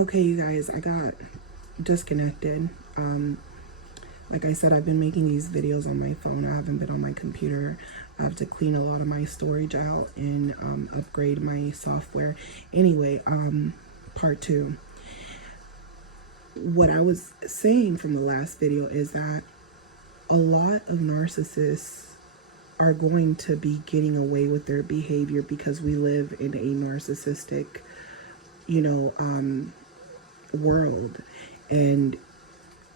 Okay, you guys, I got disconnected. Like I said, I've been making these videos on my phone. I haven't been on my computer. I have to clean a lot of my storage out and upgrade my software. Anyway, part two. What I was saying from the last video is that a lot of narcissists are going to be getting away with their behavior because we live in a narcissistic, world. And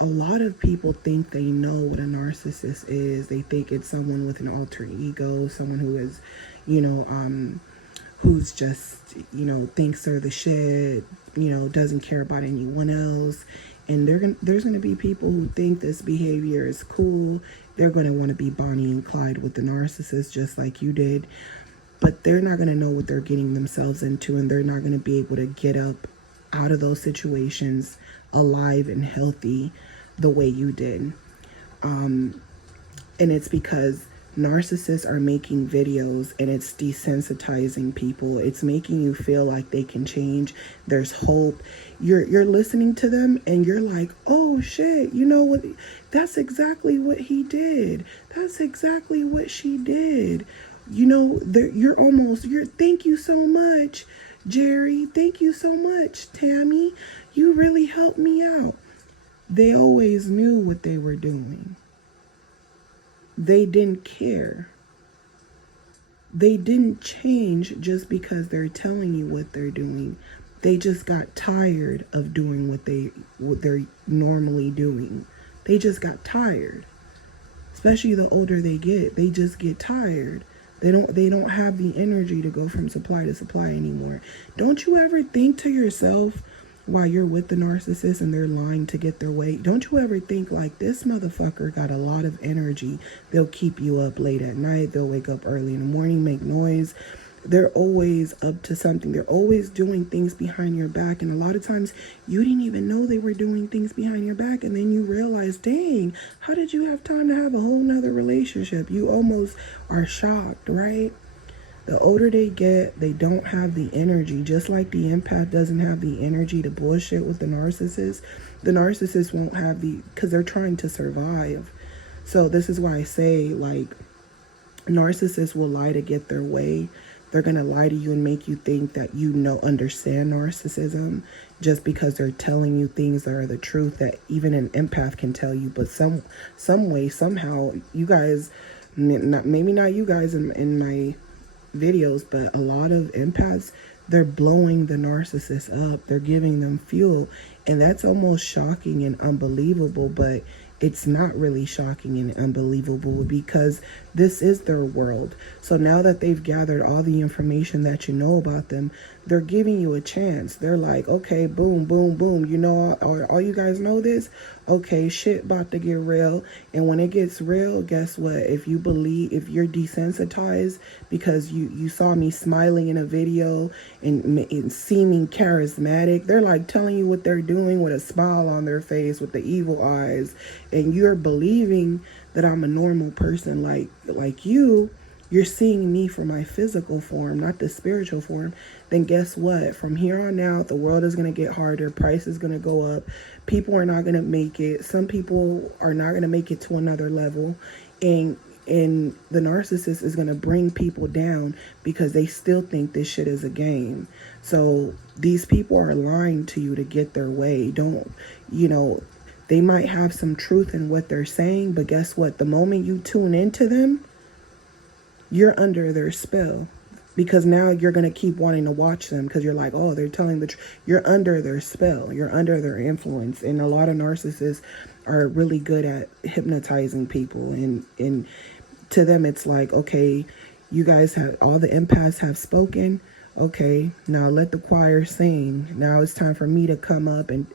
a lot of people think they know what a narcissist is. They think it's someone with an alter ego, someone who is, who's just, thinks they're the shit, doesn't care about anyone else. And there's going to be people who think this behavior is cool. They're going to want to be Bonnie and Clyde with the narcissist, just like you did. But they're not going to know what they're getting themselves into, and they're not going to be able to get up out of those situations alive and healthy the way you did. And it's because narcissists are making videos and it's desensitizing people. It's making you feel like they can change. There's hope. You're listening to them and you're like, oh shit, you know what? That's exactly what he did. That's exactly what she did. Thank you so much, Jerry. Thank you so much, Tammy. You really helped me out. They always knew what they were doing. They didn't care. They didn't change just because they're telling you what they're doing. They just got tired of doing what they're normally doing. They just got tired. Especially the older they get, they just get tired. They don't have the energy to go from supply to supply anymore. Don't you ever think to yourself, while you're with the narcissist and they're lying to get their way, don't you ever think like, this motherfucker got a lot of energy. They'll keep you up late at night. They'll wake up early in the morning, make noise. They're always up to something. They're always doing things behind your back. And a lot of times you didn't even know they were doing things behind your back. And then you realize, dang, how did you have time to have a whole nother relationship? You almost are shocked, right? The older they get, they don't have the energy. Just like the empath doesn't have the energy to bullshit with the narcissist won't have because they're trying to survive. So this is why I say, like, narcissists will lie to get their way. They're going to lie to you and make you think that understand narcissism just because they're telling you things that are the truth that even an empath can tell you. But some way, somehow, you guys, maybe not you guys in my videos, but a lot of empaths, they're blowing the narcissist up. They're giving them fuel. And that's almost shocking and unbelievable, but it's not really shocking and unbelievable because this is their world. So now that they've gathered all the information that you know about them, they're giving you a chance. They're like, okay, boom, boom, boom. All you guys know this? Okay, shit about to get real. And when it gets real, guess what? If you're desensitized because you saw me smiling in a video and seeming charismatic, they're like telling you what they're doing with a smile on their face, with the evil eyes, and you're believing that I'm a normal person like you're seeing me for my physical form, not the spiritual form, then guess what? From here on out, the world is going to get harder. Price is going to go up. People are not going to make it. Some people are not going to make it to another level. And the narcissist is going to bring people down because they still think this shit is a game. So these people are lying to you to get their way. They might have some truth in what they're saying, but guess what? The moment you tune into them, you're under their spell, because now you're going to keep wanting to watch them because you're like, oh, they're telling the truth. You're under their spell. You're under their influence. And a lot of narcissists are really good at hypnotizing people. And to them, it's like, okay, you guys all the empaths have spoken. Okay, now let the choir sing. Now it's time for me to come up and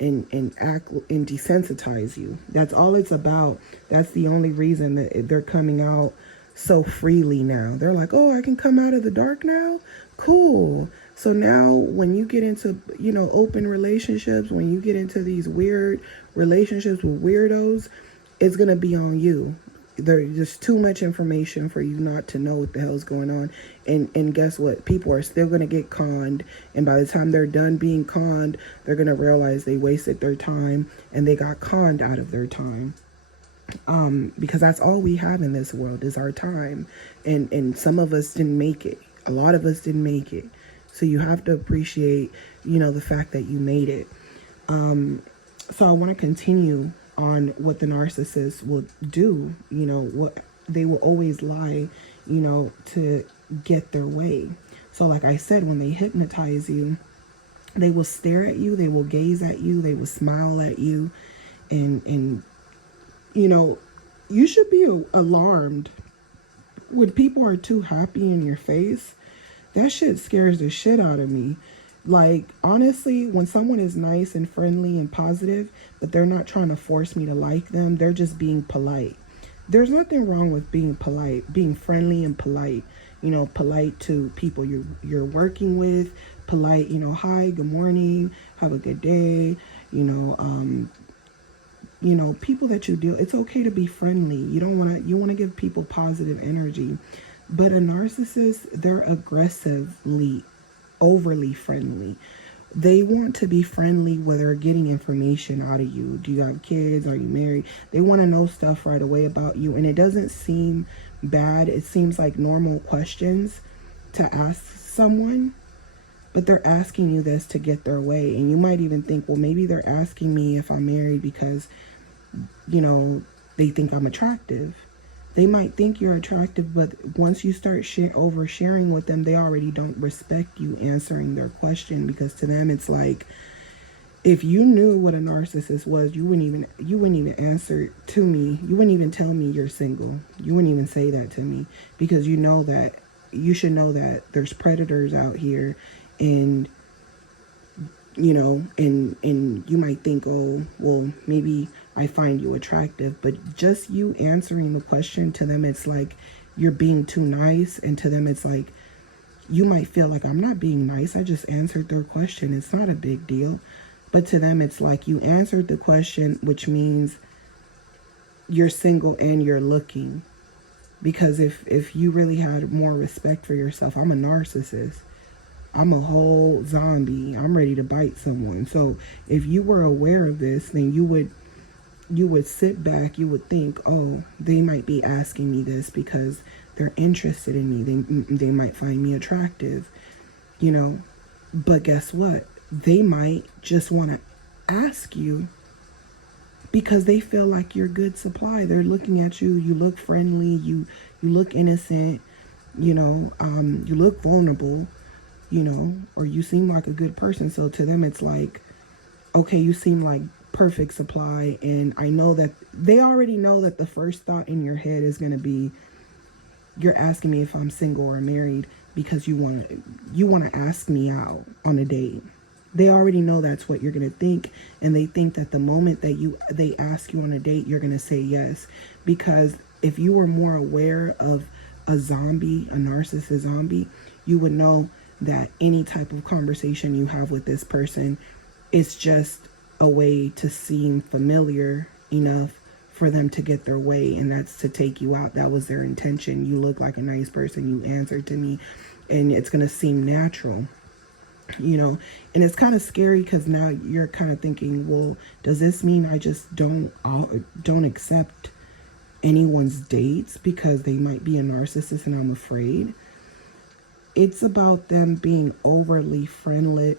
act and desensitize you. That's all it's about. That's the only reason that they're coming out so freely now. They're like, oh, I can come out of the dark now? Cool. So now when you get into, open relationships, when you get into these weird relationships with weirdos, it's going to be on you. There's just too much information for you not to know what the hell's going on. And guess what? People are still going to get conned. And by the time they're done being conned, they're going to realize they wasted their time and they got conned out of their time. Because that's all we have in this world is our time. And some of us didn't make it. A lot of us didn't make it. So you have to appreciate, the fact that you made it. So I want to continue on what the narcissist will do, what they will always lie, to get their way. So like I said, when they hypnotize you, they will stare at you, they will gaze at you, they will smile at you, and you should be alarmed when people are too happy in your face. That shit scares the shit out of me. Like, honestly, when someone is nice and friendly and positive, but they're not trying to force me to like them, they're just being polite. There's nothing wrong with being polite, being friendly and polite. Polite to people you're working with, polite, hi, good morning, have a good day, people that you deal, it's okay to be friendly. You want to give people positive energy. But a narcissist, they're aggressively, overly friendly. They want to be friendly where they're getting information out of you. Do you have kids? Are you married? They want to know stuff right away about you. And it doesn't seem bad. It seems like normal questions to ask someone. But they're asking you this to get their way. And you might even think, well, maybe they're asking me if I'm married because, they think I'm attractive. They might think you're attractive, but once you start oversharing with them, they already don't respect you answering their question, because to them it's like, if you knew what a narcissist was, you wouldn't even answer to me. You wouldn't even tell me you're single. You wouldn't even say that to me, because you should know that there's predators out here, and and you might think, oh, well, maybe I find you attractive, but just you answering the question, to them it's like you're being too nice, and to them it's like, you might feel like, I'm not being nice, I just answered their question, it's not a big deal. But to them it's like you answered the question, which means you're single and you're looking. Because if you really had more respect for yourself, I'm a narcissist, I'm a whole zombie, I'm ready to bite someone. So if you were aware of this, then you would sit back, you would think, oh, they might be asking me this because they're interested in me. They might find me attractive, But guess what? They might just want to ask you because they feel like you're good supply. They're looking at you. You look friendly. You look innocent. You look vulnerable. Or you seem like a good person. So to them, it's like, okay, you seem like perfect supply. And I know that they already know that the first thought in your head is going to be, you're asking me if I'm single or married because you want to ask me out on a date. They already know that's what you're going to think. And they think that the moment that they ask you on a date, you're going to say yes. Because if you were more aware of a narcissist zombie, you would know that any type of conversation you have with this person is just a way to seem familiar enough for them to get their way, and that's to take you out. That was their intention. You look like a nice person, you answered to me, and it's going to seem natural, and it's kind of scary because now you're kind of thinking, well, does this mean I just don't accept anyone's dates because they might be a narcissist and I'm afraid? It's about them being overly friendly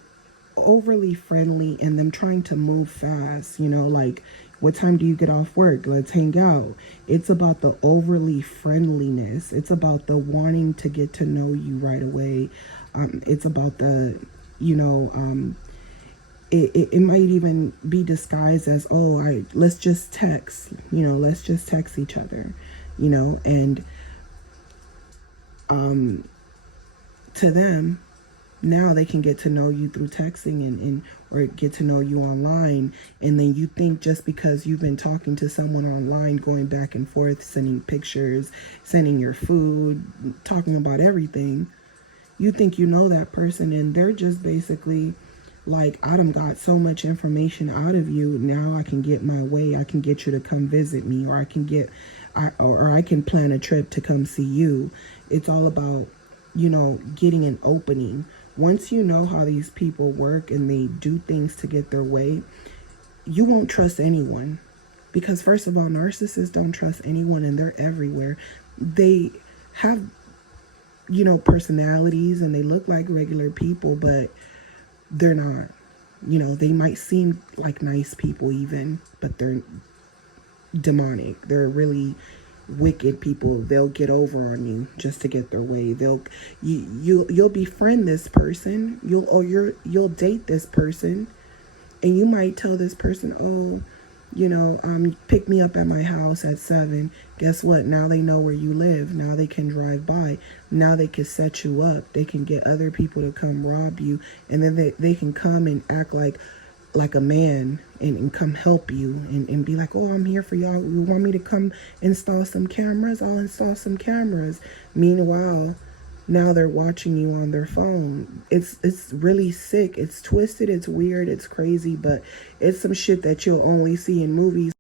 and them trying to move fast, like, what time do you get off work? Let's hang out. It's about the overly friendliness. It's about the wanting to get to know you right away. It's about the, it might even be disguised as, let's just text, let's just text each other, and to them, now they can get to know you through texting and or get to know you online. And then you think just because you've been talking to someone online, going back and forth, sending pictures, sending your food, talking about everything, you think you know that person, and they're just basically like, I done got so much information out of you, now I can get my way, I can get you to come visit me, or I can get I can plan a trip to come see you. It's all about, getting an opening. Once you know how these people work and they do things to get their way, you won't trust anyone. Because first of all, narcissists don't trust anyone and they're everywhere. They have, personalities and they look like regular people, but they're not. They might seem like nice people even, but they're demonic. They're really wicked people. They'll get over on you just to get their way. You'll befriend this person. You'll date this person, and you might tell this person, oh, pick me up at my house at 7. Guess what? Now they know where you live. Now they can drive by. Now they can set you up. They can get other people to come rob you, and then they can come and act like a man and come help you and be like, oh, I'm here for y'all. You want me to come install some cameras? I'll install some cameras. Meanwhile, now they're watching you on their phone. It's really sick. It's twisted. It's weird. It's crazy. But it's some shit that you'll only see in movies.